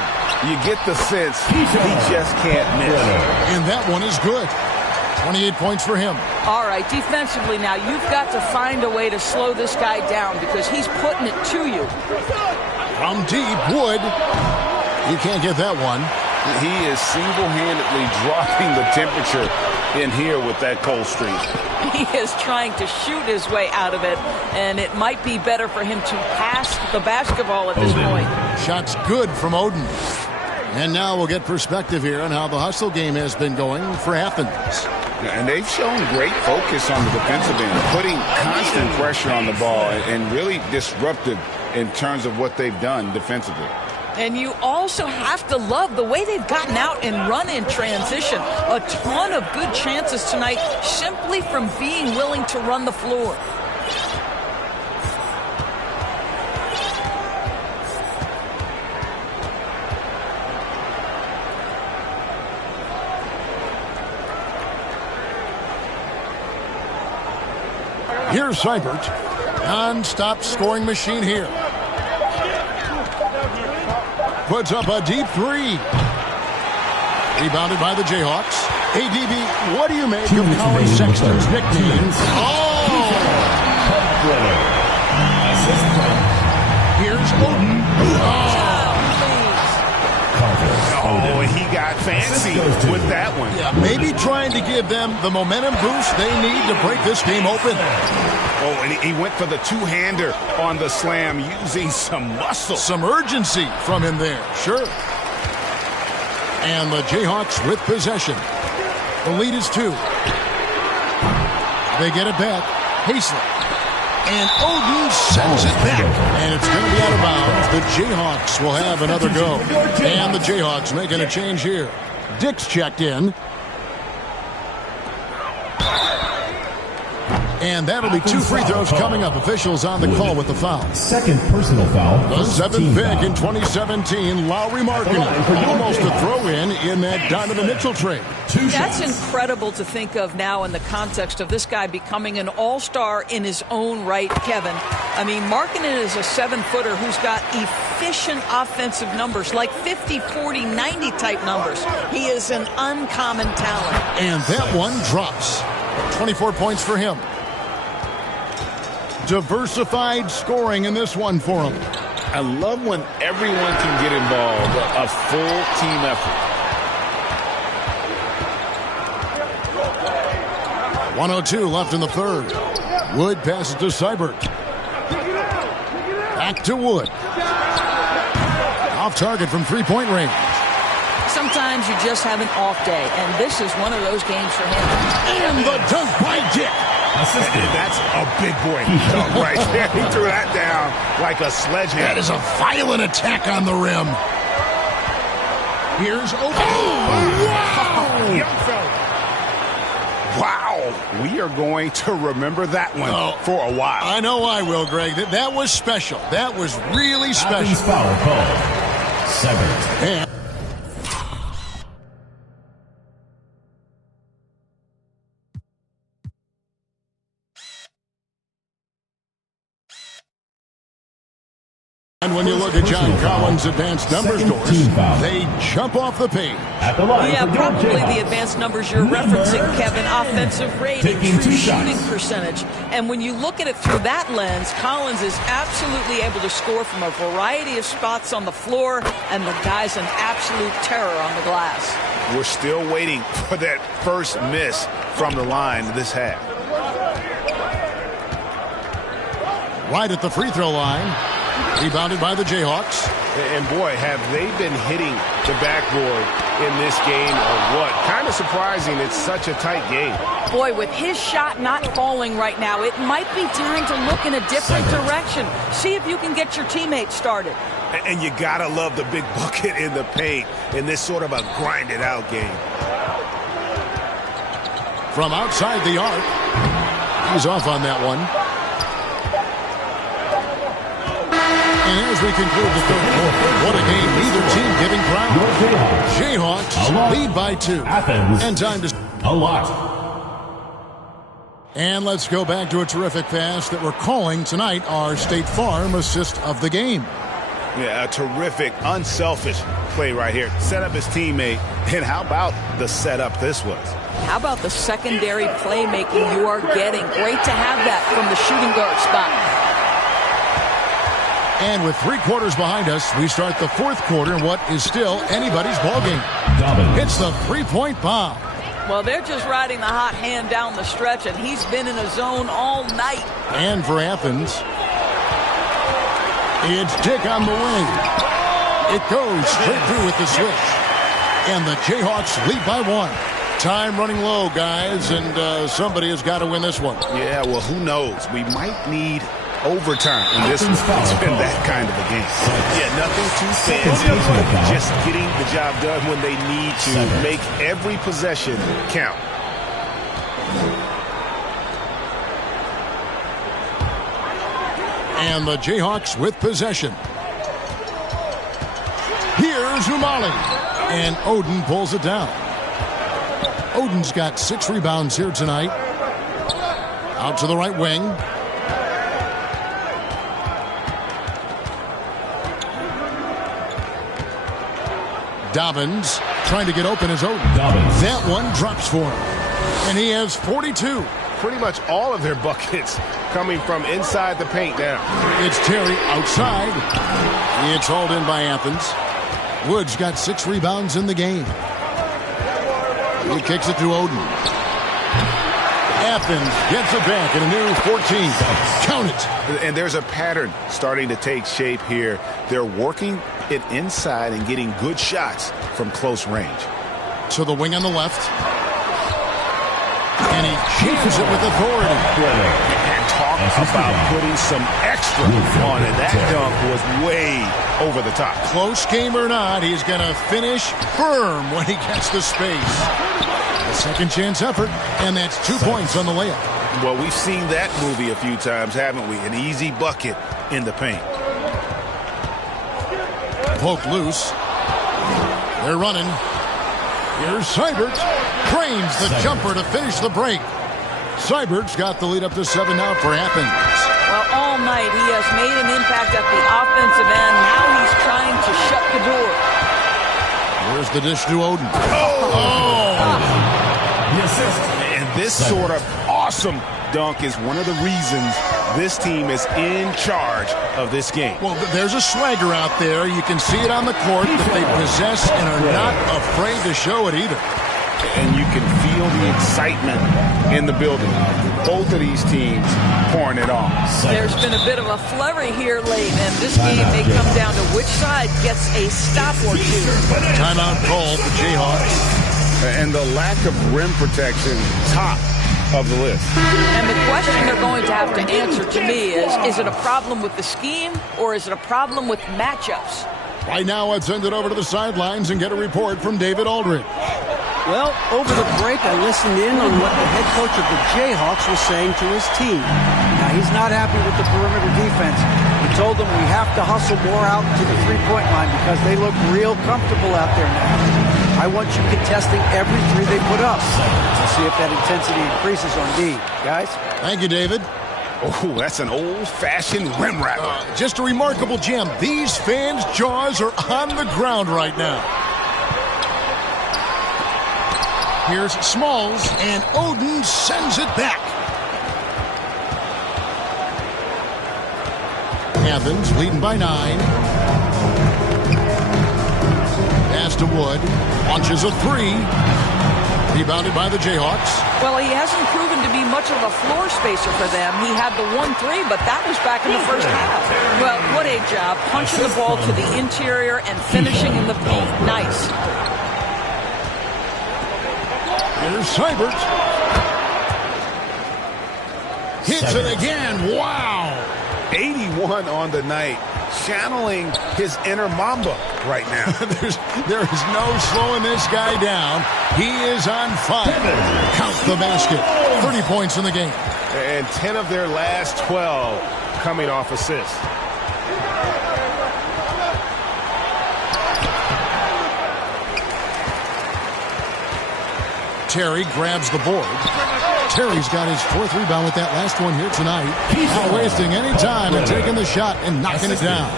You get the sense he just can't miss. And that one is good. 28 points for him. All right, defensively now, you've got to find a way to slow this guy down because he's putting it to you. From deep, Wood. You can't get that one. He is single-handedly dropping the temperature in here with that cold streak. He is trying to shoot his way out of it, and it might be better for him to pass the basketball at this point. Shot's good from Oden. And now we'll get perspective here on how the hustle game has been going for Athens. And they've shown great focus on the defensive end, putting constant pressure on the ball and really disruptive in terms of what they've done defensively. And you also have to love the way they've gotten out and run in transition. A ton of good chances tonight simply from being willing to run the floor. Here's Seibert. Non-stop scoring machine here. Puts up a deep three. Rebounded by the Jayhawks. ADB, what do you make of Colin Sexton's nickname? Oh! Here's Oden. Oh, and he got fancy with that one. Yeah, maybe trying to give them the momentum boost they need to break this game open. Oh, and he went for the two-hander on the slam using some muscle. Some urgency from him there, sure. And the Jayhawks with possession. The lead is 2. They get it back. Hayslip. And Oden sends it back. And it's going to be out of bounds. The Jayhawks will have another go. And the Jayhawks making a change here. Dix checked in. And that'll be 2 free throws coming up. Officials on the call with the foul. Second personal foul. The 7th pick in 2017, Lauri Markkanen. Almost a throw-in that Donovan Mitchell trade. That's incredible to think of now in the context of this guy becoming an all-star in his own right, Kevin. I mean, Markkanen is a 7-footer who's got efficient offensive numbers, like 50, 40, 90 type numbers. He is an uncommon talent. And that one drops. 24 points for him. Diversified scoring in this one for him. I love when everyone can get involved, a full team effort. 1:02 left in the third. Wood passes to Seibert. Back to Wood. Off target from three-point range. Sometimes you just have an off day, and this is one of those games for him. And the dunk by Dick. That's a big boy dunk right there. He threw that down like a sledgehammer. That is a violent attack on the rim. Here's Oden. Oh, wow. young fella. Wow, we are going to remember that one for a while. I know I will, Greg. That was special. That was really special. Foul call. 7. And when you look at John Collins' advanced numbers scores, they jump off the page. Yeah, probably the advanced numbers you're referencing, Kevin. Offensive rating, true shooting percentage. And when you look at it through that lens, Collins is absolutely able to score from a variety of spots on the floor, and the guy's an absolute terror on the glass. We're still waiting for that first miss from the line this half. Right at the free throw line. Rebounded by the Jayhawks. And boy, have they been hitting the backboard in this game or what? Kind of surprising it's such a tight game. Boy, with his shot not falling right now, it might be time to look in a different direction. See if you can get your teammates started. And you gotta love the big bucket in the paint in this sort of a grinded out game. From outside the arc. He's off on that one. And as we conclude the third quarter, what a game. Neither team giving ground. Jayhawks lead by 2. And time to... A lot. And let's go back to a terrific pass that we're calling tonight our State Farm assist of the game. Yeah, a terrific, unselfish play right here. Set up his teammate. And how about the setup this was? How about the secondary playmaking you are getting? Great to have that from the shooting guard spot. And with 3 quarters behind us, we start the fourth quarter in what is still anybody's ballgame. It's the three-point bomb. Well, they're just riding the hot hand down the stretch, and he's been in a zone all night. And for Athens, it's Dick on the wing. It goes straight through with the switch. And the Jayhawks lead by 1. Time running low, guys, and somebody has got to win this one. Yeah, well, who knows? We might need overtime in this one. It's been that kind of a game. Yeah, nothing too fancy. Just getting the job done when they need to. Make every possession count. And the Jayhawks with possession. Here's Umali. And Oden pulls it down. Oden's got 6 rebounds here tonight. Out to the right wing. Dobbins trying to get open as Oden. That one drops for him. And he has 42. Pretty much all of their buckets coming from inside the paint now. It's Terry outside. It's hauled in by Athens. Woods got 6 rebounds in the game. He kicks it to Oden. Athens gets it back in a new 14. Count it. And there's a pattern starting to take shape here. They're working it inside and getting good shots from close range. To the wing on the left. And he jams it with authority. And talk about putting some extra on it. That dunk was way over the top. Close game or not, he's going to finish firm when he gets the space. A second chance effort, and that's 2 points on the layup. Well, we've seen that movie a few times, haven't we? An easy bucket in the paint. Poke loose. They're running. Here's Seibert. Cranes the jumper to finish the break. Seibert's got the lead up to 7 now for Athens. Well, all night he has made an impact at the offensive end. Now he's trying to shut the door. Here's the dish to Oden. And this sort of awesome dunk is one of the reasons this team is in charge of this game. Well, there's a swagger out there. You can see it on the court that they possess and are not afraid to show it either. And you can feel the excitement in the building. Both of these teams pouring it on. There's been a bit of a flurry here late, and this game may come down to which side gets a stop or two. Timeout called the Jayhawks. And the lack of rim protection, top of the list. And the question they're going to have to answer to me is it a problem with the scheme or is it a problem with matchups? Right now, let's send it over to the sidelines and get a report from David Aldridge. Well, over the break, I listened in on what the head coach of the Jayhawks was saying to his team. Now, he's not happy with the perimeter defense. He told them we have to hustle more out to the three-point line because they look real comfortable out there now. I want you contesting every three they put up. We'll see if that intensity increases on D. Guys? Thank you, David. Oh, that's an old-fashioned rim rattler. Just a remarkable gem. These fans' jaws are on the ground right now. Here's Smalls, and Oden sends it back. Athens leading by 9. Pass to Wood. Launches a 3. Rebounded by the Jayhawks. Well, he hasn't proven to be much of a floor spacer for them. He had the 1-3, but that was back in the first half. Well, what a job. Punching the ball to the interior and finishing in the paint. Nice. Here's Seibert. Hits it again. Wow. 81 on the night. Channeling his inner Mamba right now. there is no slowing this guy down. He is on fire. Count the basket. 30 points in the game. And 10 of their last 12 coming off assists. Terry grabs the board. Terry's got his 4th rebound with that last one here tonight. Not wasting any time and taking the shot and knocking it down.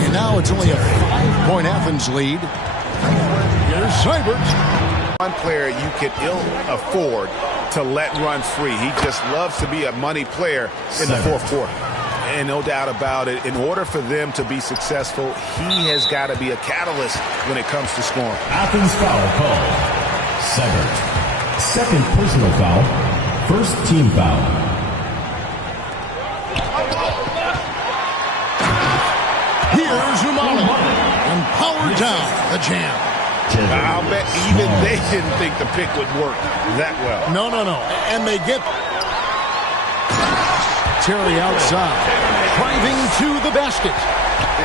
And now it's only a 5-point Athens lead. Here's Seibert. One player you could ill afford to let run free. He just loves to be a money player in the fourth quarter. And no doubt about it, in order for them to be successful, he has got to be a catalyst when it comes to scoring. Athens foul call. Seibert. Second personal foul. First team foul. Here's Umali. And powered down the jam. I'll bet even they didn't think the pick would work that well. No. And they get Terry outside. Driving to the basket.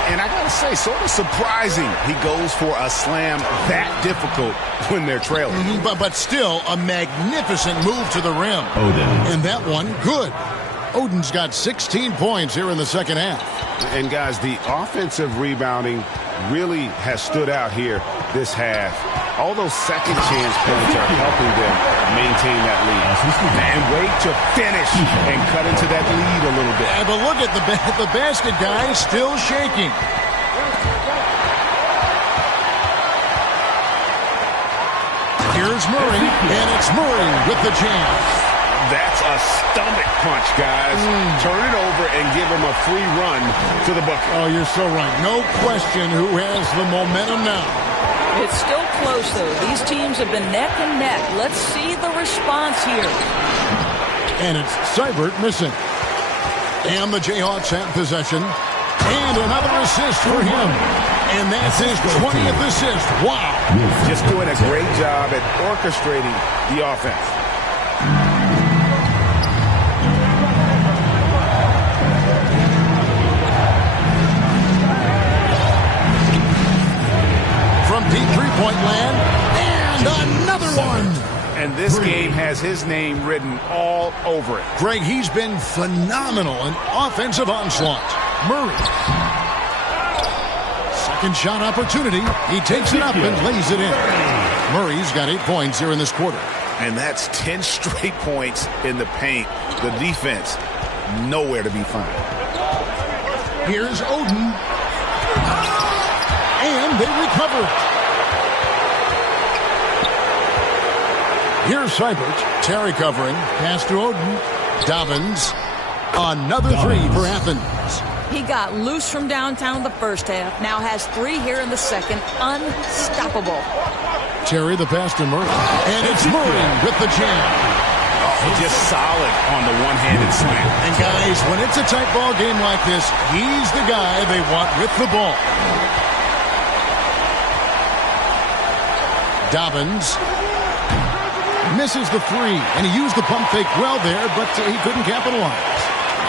And I got to say, sort of surprising he goes for a slam that difficult when they're trailing. But still, a magnificent move to the rim. Oden. And that one, good. Oden's got 16 points here in the second half. And, guys, the offensive rebounding really has stood out here this half. All those second chance points are helping them maintain that lead. And wait to finish and cut into that lead a little bit. But look at the basket guy still shaking. Here's Murray, and it's Murray with the jam. That's a stomach punch, guys. Turn it over and give him a free run to the bucket. Oh, you're so right. No question who has the momentum now. It's still close, though. These teams have been neck and neck. Let's see the response here. And it's Seibert missing. And the Jayhawks have possession. And another assist for him. And that's his 20th assist. Wow. Just doing a great job at orchestrating the offense. From deep three-point land. And another one. And this game has his name written all over it. Greg, he's been phenomenal in offensive onslaught. Murray. Second shot opportunity. He takes it up and lays it in. Murray's got 8 points here in this quarter. And that's 10 straight points in the paint. The defense, nowhere to be found. Here's Oden. And they recover it. Here's Seibert. Terry covering. Pass to Oden. Dobbins. Another three for Athens. He got loose from downtown the first half. Now has 3 here in the second. Unstoppable. Terry the pass to Murray. And it's Murray with the jam. Just solid on the one-handed slam. And guys, when it's a tight ball game like this, he's the guy they want with the ball. Dobbins misses the 3, and he used the pump fake well there, but he couldn't capitalize.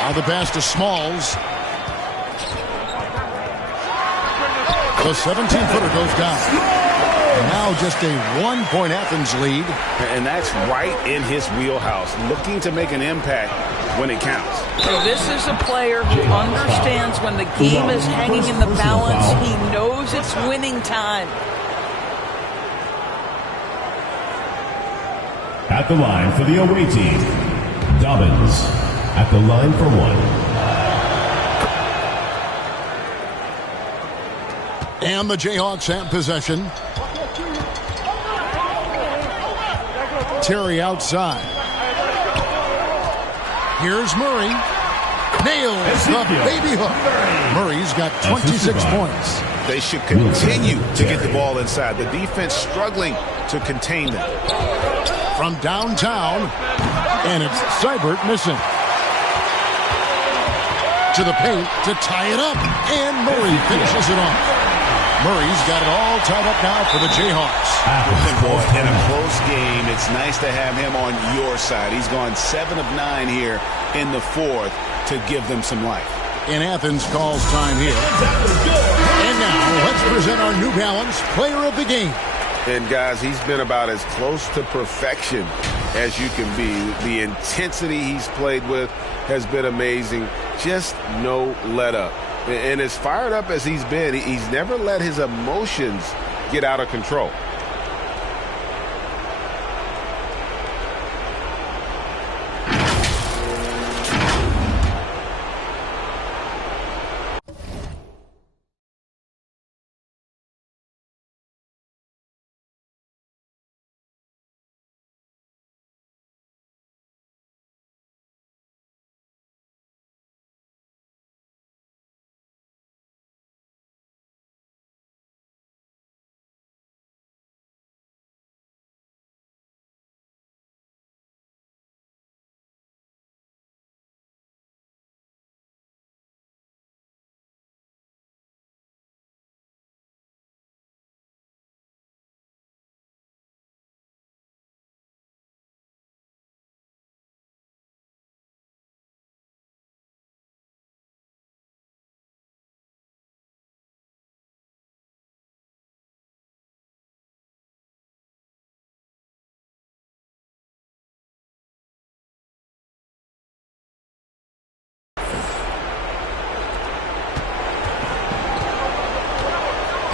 Now the pass to Smalls. The 17-footer goes down. Now just a 1-point Athens lead. And that's right in his wheelhouse, looking to make an impact when it counts. So this is a player who understands when the game is hanging in the balance. He knows it's winning time. At the line for the away team, Dobbins. At the line for one. And the Jayhawks have possession. Terry outside. Here's Murray. Nails the baby hook. Murray's got 26 points. They should continue to get the ball inside. The defense struggling to contain them. From downtown, and it's Seibert missing. To the paint to tie it up, and Murray finishes it off. Murray's got it all tied up now for the Jayhawks. In a close game, it's nice to have him on your side. He's gone 7 of 9 here in the fourth to give them some life. And Athens calls time here. And now let's present our New Balance Player of the Game. And guys, he's been about as close to perfection as you can be. The intensity he's played with has been amazing. Just no let up. And as fired up as he's been, he's never let his emotions get out of control.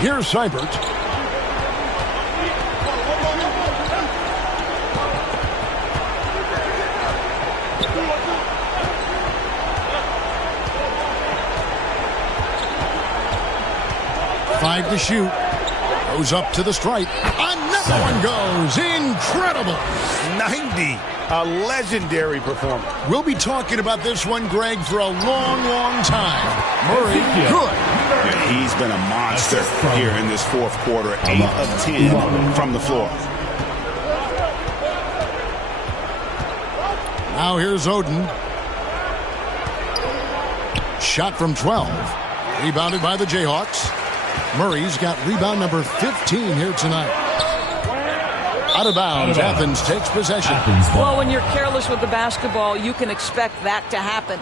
Here's Seibert. Five to shoot. Goes up to the stripe. Another one goes. Incredible. 90. A legendary performance. We'll be talking about this one, Greg, for a long, long time. Murray, good. Yeah, he's been a monster here in this fourth quarter. 8 of 10 from the floor. Now here's Oden. Shot from 12. Rebounded by the Jayhawks. Murray's got rebound number 15 here tonight. Out of bounds, Athens takes possession. Well, when you're careless with the basketball, you can expect that to happen.